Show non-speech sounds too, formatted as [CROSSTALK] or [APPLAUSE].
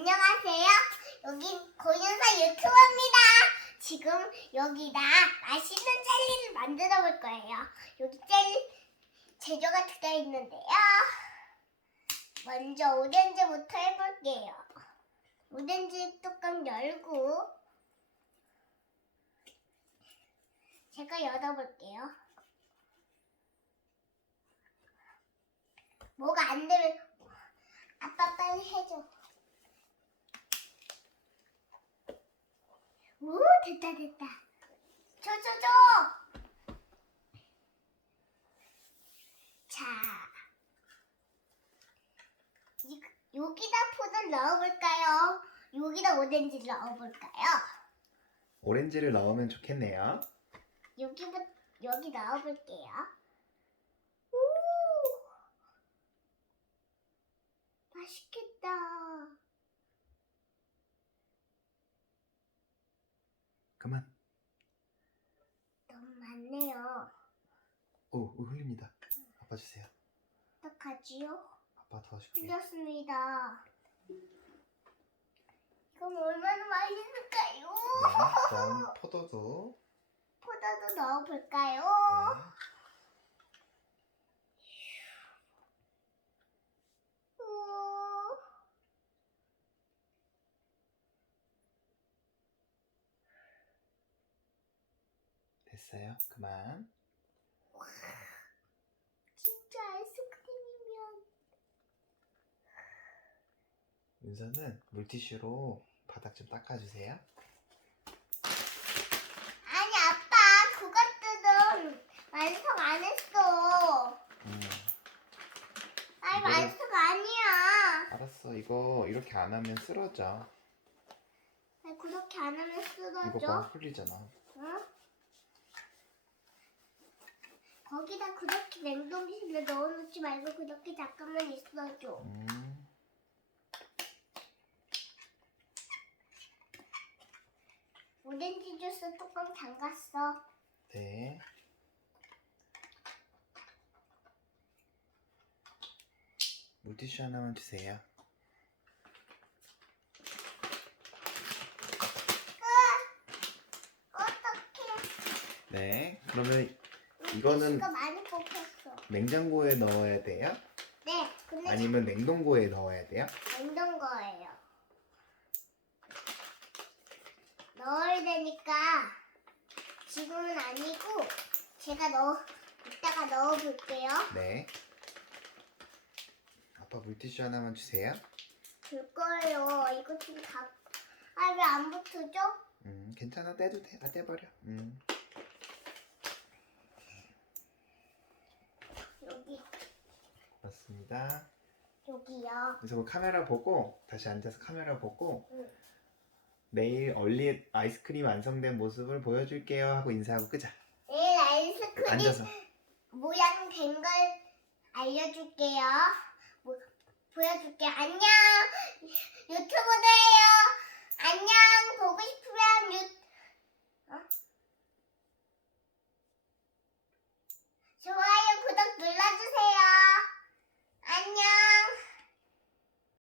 안녕하세요. 여긴 고윤사 유튜버입니다. 지금 여기다 맛있는 젤리를 만들어 볼 거예요. 여기 젤리 재료가 들어 있는데요. 먼저 오렌지부터 해볼게요. 오렌지 뚜껑 열고 제가 열어볼게요. 뭐가 안 되면 아빠 빨리 해줘. 오 됐다 됐다. 줘줘 줘. 자, 이, 여기다 푸들 넣어볼까요? 여기다 오렌지를 넣어볼까요? 오렌지를 넣으면 좋겠네요. 여기부 여기 넣어볼게요. 오, 맛있겠다. 그만. 너무 많네요. 오, 오 흘립니다. 아빠 주세요. 어떡하지요? 아빠 도와줄게. 흘렸습니다. 이건 얼마나 맛있을까요? 네, [LAUGHS] 포도도. 포도도 넣어볼까요? 네. 오, 됐어요. 그만. 진짜 아이스크림이면 윤서는 물티슈로 바닥 좀 닦아주세요. 아니 아빠 그것들은 완성 안 했어. 음, 아니 이거를- 완성 아니야. 알았어. 이거 이렇게 안 하면 쓰러져. 아니 그렇게 안 하면 이거 쓰러져. 흘리잖아. 응? 거기다 그렇게 냉동실에 넣어놓지 말고 그렇게 잠깐만 있어줘. 음, 오렌지 주스 뚜껑 잠갔어. 네. 물티슈 하나만 주세요. 어떡해. 네. 그러면 이거는- 이거. 냉장고에 넣어야 돼요? 네, 근데 아니면 냉동고에 넣어야 돼요? 냉동 거예요. 넣어야 되니까 지금은 아니고 제가 넣어 이따가 넣어볼게요. 네. 아빠 물티슈 하나만 주세요. 줄 거예요. 이거 지금 다. 아 왜 안 붙어져? 음, 괜찮아. 떼도 돼. 아, 떼버려. 음. 여기 맞습니다. 여기요. 그래서 그 카메라 보고 다시 앉아서 카메라 보고 응. 내일 얼리 아이스크림 완성된 모습을 보여줄게요 하고 인사하고 끄자. 내일 아이스크림 앉아서. 모양 된 걸 알려줄게요. 뭐, 보여줄게. 안녕.